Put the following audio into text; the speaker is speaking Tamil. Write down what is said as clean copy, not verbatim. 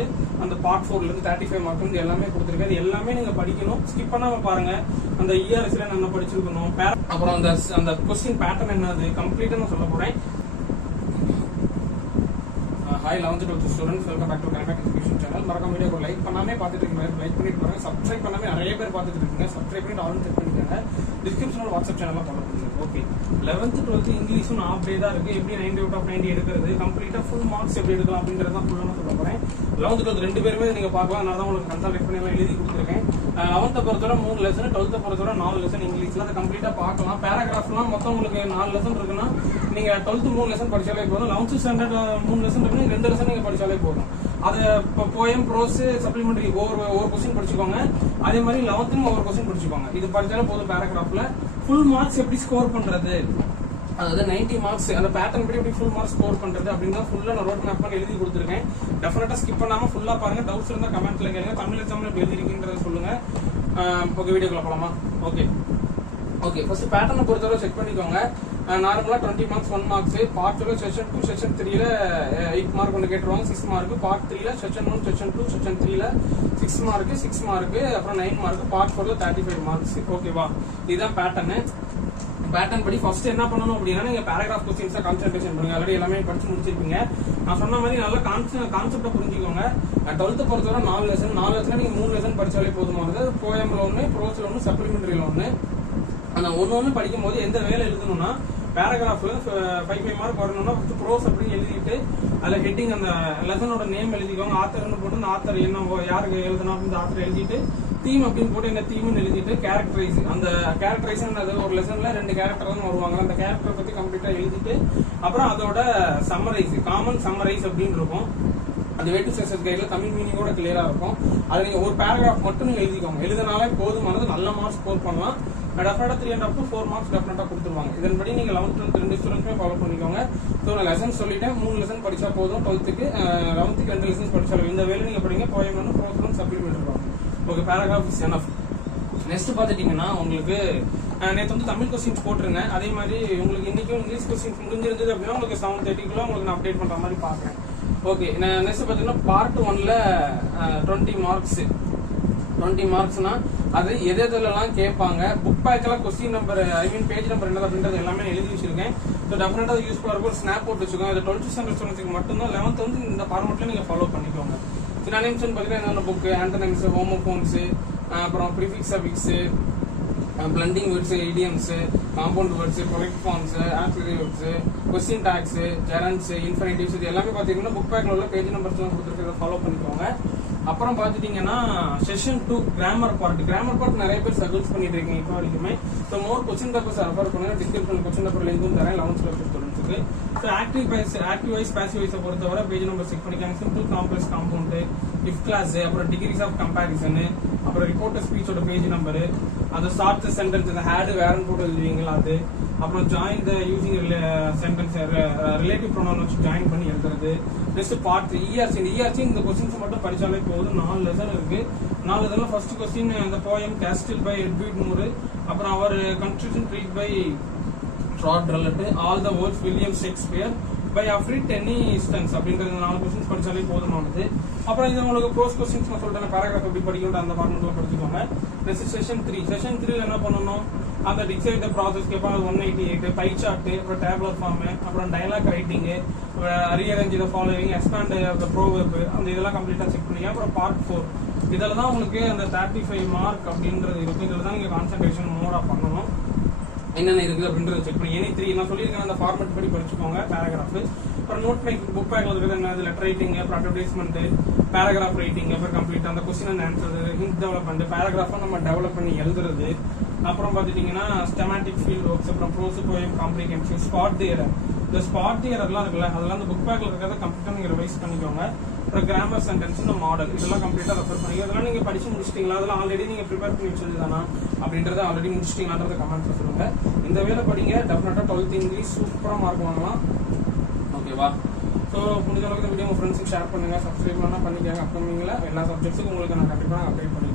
இருந்து அந்த பார்ட் 4ல இருந்து 35 மார்க் வந்து எல்லாமே கொடுத்துருக்காரு. எல்லாமே நீங்க படிக்கணும், ஸ்கிப் பண்ணாம பாருங்க. அந்த இஆர்எஸ்ல நம்ம படிச்சிருக்கணும், அப்புறம் அந்த கொஸ்டின் பேட்டர்ன் என்னது கம்ப்ளீட்டா நான் சொல்ல போறேன். Hi 11th 12th students, welcome back to Connect Education channel. மறக்காம வீடியோக்கு லைக் பண்ணாமே பார்த்துட்டு இருக்கீங்க, லைக் பண்ணிட்டு பாருங்க. சப்ஸ்கிரைப் பண்ணாமே நிறைய பேர் பார்த்துட்டு இருக்கீங்க, சப்ஸ்கிரைப் பண்ணிட்டு ஆல் செக் பண்ணிக்கோங்க. டிஸ்கிரிப்ஷன்ல வாட்ஸ்அப் சேனல்ல ஃபாலோ பண்ணுங்க. ஓகே, 11th 12th இங்கிலீஷும் ஆஃப் டே தான் இருக்கு. எப்படி 90 out of 90 எடுக்கிறது, கம்ப்ளீட்டா ஃபுல் மார்க்ஸ் எப்படி எடுக்கலாம் அப்படிங்கறத தான் ஃபுல்லா சொல்ல போறேன். 11th 12th ரெண்டு பேருமே நீங்க பார்க்கலாம். நான் தான் உங்களுக்கு கன்சல்ட் பண்ணி எல்லாம் எழுதி கொடுத்துருக்கேன். 11th பொறுத்தவரை 3 லெசன், 12th பொறுத்தவரை 4 லெசன் இங்கிலீஷ்ல அதை கம்ப்ளீட்டா பார்க்கலாம். பேராகிராஃப்லாம் மொத்தம் உங்களுக்கு 4 லெசன் இருக்குன்னா நீங்க 12th 3 லெசன் படிச்சாலே போதும். 11th ஸ்டாண்டர்ட் 3 லெசன் இருக்குன்னா 2 லெசன் நீங்க படிச்சாலே போதும். அது போயம், ப்ரோஸ், சப்ளிமெண்டரி ஒரு கொஸ்டின் படிச்சுக்கோங்க. அதே மாதிரி 11th ஒரு கொஸ்டின் படிச்சுக்கோங்க. இது படிச்சாலே போதும். பேராகிராஃப்ல ஃபுல் மார்க்ஸ் எப்படி ஸ்கோர் பண்றது, அதாவது 90 மார்க்ஸ் அந்த பேட்டர்ன் படி எப்படி ஃபுல் மார்க்ஸ் ஸ்கோர் பண்றது அப்படின்னு ஃபுல்லா நான் ரோட் மேப் பண்ணி எழுதி கொடுத்துருக்கேன். டெஃபினட்டா ஸ்கிப் பண்ணாம ஃபுல்லா பாருங்க. டவுட்ஸ் இருந்தா கமெண்ட்ல கேளுங்க. தமிழ் எக்ஸாம்ல எப்படி எழுதிருக்கீங்கறத சொல்லுங்க. ஓகே, வீடியோக்குள்ள போலாமா? ஓகே ஃபர்ஸ்ட் பேட்டர்னை பொறுத்தவரை செக் பண்ணிக்கோங்க. நார்மலா 20 marks 1 marks, part 2 section 2 section 3ல 8 மார்க் ஒன்று கேட்டுருவாங்க, 6 மார்க். பார்ட் 3ல செக்ஷன் 1 செக்ஷன் 2 செக்ஷன் 3ல 6 மார்க், 6 மார்க், அப்புறம் 9 மார்க். Part 4ல 35 marks. ஓகேவா, இதுதான் பேட்டர்ன் படி ஃபர்ஸ்ட் என்ன பண்ணணும் அப்படின்னா நீங்க பேராகிராஃப் கொஸ்டின்ஸா கான்சென்ட்ரேஷன் பண்ணுங்க. ஆல்ரெடி எல்லாமே படிச்சு முடிச்சிருப்பீங்க. நான் சொன்ன மாதிரி நல்லா கான்செப்டை புரிஞ்சுக்கோங்க. 12th பொறுத்தவரை 4 லெசன் நீங்க 3 லெசன் படிச்சாலே போதுமானது. போயம்ல 1, ப்ரோஸ்ல 1, சப்ளிமெண்டரியில 1. அந்த ஒன்னு படிக்கும் போது எந்த வேலை எழுதணும்னா பேராகிராஃப்ல 5 மார்க் வரணும்னா ஃபர்ஸ்ட் ப்ரோஸ் அப்படின்னு எழுதிட்டு அதுல ஹெட்டிங் அந்த லெசனோட நேம் எழுதிக்கோங்க. ஆத்தர்னு போட்டு அந்த ஆத்தர் என்ன யாருக்கு எழுதணும் அப்படின்னு ஆத்தர் எழுதிட்டு தீம் அப்படின்னு போட்டு என்ன தீம்னு எழுதிட்டு கேரக்டரைஸ், அந்த கேரக்டரைஸ் ஒரு லெசன்ல 2 கேரக்டர் தான் வருவாங்க. அந்த கேரக்டரை பத்தி கம்ப்ளீட்டா எழுதிட்டு அப்புறம் அதோட சம்மரைஸ், காமன் சம்மரைஸ் அப்படின்னு இருக்கும். அந்த வேட்டு சக்சஸ் கைட்ல தமிழ் மீனிங்கோட கிளியரா இருக்கும். அதை நீங்க ஒரு பேராகிராஃப் மட்டும் நீங்க எழுதிக்கோங்க. எழுதினாலே போதுமானது, நல்ல மார்க்ஸ் ஸ்கோர் பண்ணலாம். டெஃபினட்டா 3.5 to 4 மார்க்ஸ் டெஃபினட்டா கொடுத்துருவாங்க. இதன்படி நீங்க 11th 12th 2 ஸ்டூடெண்ட்ஸுமே ஃபாலோ பண்ணிக்கோங்க. ஸோ நான் லெசன் சொல்லிட்டேன், 3 லெசன் படிச்சா போதும். 12th 11th 2 லெசன்ஸ் படிச்சாலும் இந்த வேலை நீங்க படிங்க. Poem 1, prose 1, supplementary 1. Okay, paragraph is enough. Next பாத்துட்டீங்கன்னா உங்களுக்கு நேற்று வந்து தமிழ் கொஸ்டின்ஸ் போட்டிருந்தேன். அதே மாதிரி உங்களுக்கு இன்னைக்கும் இங்கிலீஷ் கொஸ்டின்ஸ் முடிஞ்சிருந்தது அப்படின்னா உங்களுக்கு 7:30 உங்களுக்கு நான் அப்டேட் பண்ற மாதிரி பாக்குறேன். ஓகே, நெக்ஸ்ட் பாத்தீங்கன்னா பார்ட் 1ல 20 மார்க்ஸ். 20 மார்க்ஸ்னா அது எதெல்லாம் கேட்பாங்க, புக் பேக்ல கொஸ்டின் நம்பர் பேஜ் நம்பர் என்னது அப்படின்றது எல்லாமே எழுதி வச்சிருக்கேன். ஸோ டெஃபினட்டா யூஸ்ஃபுல்லா இருக்கும். ஸ்னாப் போட்டு வச்சுக்கோங்க. அது 12th ஸ்டாண்டர்ட் ஸ்டூடெண்ட்ஸ்க்கு மட்டும்தான். 11th வந்து இந்த ஃபார்மட்ல நீங்க ஃபாலோ பண்ணிக்கோங்க. சினானிம்ஸ் பாத்தீங்கன்னா என்னென்ன புக், ஆண்டனிம்ஸ், ஹோமோஃபோன்ஸ், அப்புறம் prefix, affix, blending words, idioms, compound words, product forms, auxiliary words, question tags, gerunds, infinitives, இது எல்லாமே பாத்தீங்கன்னா புக் பேக்ல உள்ள பேஜ் நம்பர்ஸ் எல்லாம் கொடுத்துருக்கிறத ஃபாலோ பண்ணிக்கோங்க. அப்புறம் பாத்துட்டீங்கன்னா செஷன் 2 கிராமர் பார்ட் நிறைய பேர் ஸ்ட்ரகிள்ஸ் பண்ணிட்டு இருக்கீங்க இப்போ வரைக்குமே. So more question papers refer பண்ணுங்க. டிஸ்கிரிப்ஷன் கொஸ்டின் பேப்பர் லிங்கும் தரேன் 11th 12th ஸ்டூடெண்ட்ஸ்க்கு. ஸோ ஆக்டிவ் வைஸ் பாசிவ் வைஸை பொறுத்தவரை பேஜ் நம்பர் செக் பண்ணிக்காங்க. Simple, complex, compound, if clause, அப்புறம் டிகிரிஸ் ஆஃப் கம்பேரிசன், அப்புறம் ரிப்போர்ட்டர் ஸ்பீச்சோட பேஜ் நம்பர், அது ஸ்டார்ட் சென்டென்ஸ், அந்த ஹேடு வேர்னு போட்டு எழுதுவீங்களா அது, அப்புறம் join the using sentence relative pronoun வச்சு ஜாயின் பண்ணி எழுதுறது. நெக்ஸ்ட் பார்ட் இஆர்சி இந்த கொஸ்டின்ஸ் மட்டும் படிச்சாலே போதும். 4 லெசன் இருக்கு. 4 லெசன்ல ஃபர்ஸ்ட் கொஸ்டின் அந்த poem castle by Edward Moore, அப்புறம் அவர் கன்ஸ்டிடியூஷன் ட்ரீட் பை ட்ராட் ரல்லட், all the words William Shakespeare by afraid any instance அப்படின்றது 4 கொஸ்டின்ஸ் படிச்சாலே போதுமானது. அப்புறம் இது உங்களுக்கு ப்ரோஸ் கொஸ்டின்ஸ் நான் சொல்றேன், பேராகிராஃப் எப்படி படிக்கணும் அந்த ஃபார்மெட்ல படிச்சுக்கோங்க. நெக்ஸ்ட் செஷன் 3 என்ன பண்ணணும், அந்த டிசைட் ப்ராசஸ் கேட்பாங்க. 188 பை சார்ட், அப்புறம் டேபுலர் ஃபார்ம், அப்புறம் dialogue writing, rearrange the following, expand the proverb, அந்த இதெல்லாம் கம்ப்ளீட்டா செக் பண்ணிங்க. அப்புறம் பார்ட் 4 இதில் தான் உங்களுக்கு அந்த 35 மார்க் அப்படின்றது இருக்கு. இதில் தான் நீங்க கான்சன்ட்ரேஷன் மோடா பண்ணணும். என்னென்ன இருக்குது அப்படின்றத செக் பண்ணி எனி 3 நான் சொல்லியிருக்கேன் அந்த ஃபார்மெட் படி படிச்சுக்கோங்க. பேராகிராஃப், அப்புறம் நோட் மேக்கிங், புக் பேக்ல இருக்கிறது என்னது, லெட்டர் ரைட்டிங், அப்புறம் அட்வர்டைஸ்மெண்ட், பேராகிராஃப் ரைட்டிங், அப்புறம் கம்ப்ளீட் அந்த question and answer, hint development, பேராகிராஃபை நம்ம டெவலப் பண்ணி எழுதுறது. அப்புறம் பாத்துட்டீங்கன்னா ஸ்டெமாட்டிக் ஃபீல்ட் ஒர்க்ஸ், அப்புறம் prose, poem, comprehensive, spot the error. இந்த ஸ்பாட் தி எரர்லாம் இருக்குல்ல, அதெல்லாம் அந்த புக் பேக்ல இருக்கிறத கம்ப்ளீட்டா நீங்க ரிவைஸ் பண்ணிக்கோங்க. அப்புறம் கிராமர், சென்டென்ஸ், மாடல், இதெல்லாம் கம்ப்ளீட்டா ரெஃபர் பண்ணிக்கோங்க. இதெல்லாம் நீங்க படிச்சு முடிச்சிட்டீங்களா, அதெல்லாம் ஆல்ரெடி நீங்க ப்ரிப்பேர் பண்ணி வச்சதுதானா அப்படின்றத ஆல்ரெடி முடிச்சிட்டீங்களான்றத கமெண்ட்ல சொல்லுங்க. இந்த வேலை படிங்க. டெஃபினட்டா 12th இங்கிலீஷ் சூப்பரா மார்க் வாங்கலாம். ஓகேவா? ஸோ முடிஞ்ச அளவுக்கு இந்த வீடியோ உங்க ஃப்ரெண்ட்ஸுக்கு ஷேர் பண்ணுங்க. சப்ஸ்கிரைப் பண்ணா பண்ணிக்கோங்க. அப்கமிங்ல எல்லா சப்ஜெக்ட்ஸுக்கும் உங்களுக்கு நான் கண்டிப்பாக அப்டேட் பண்ணுவேன்.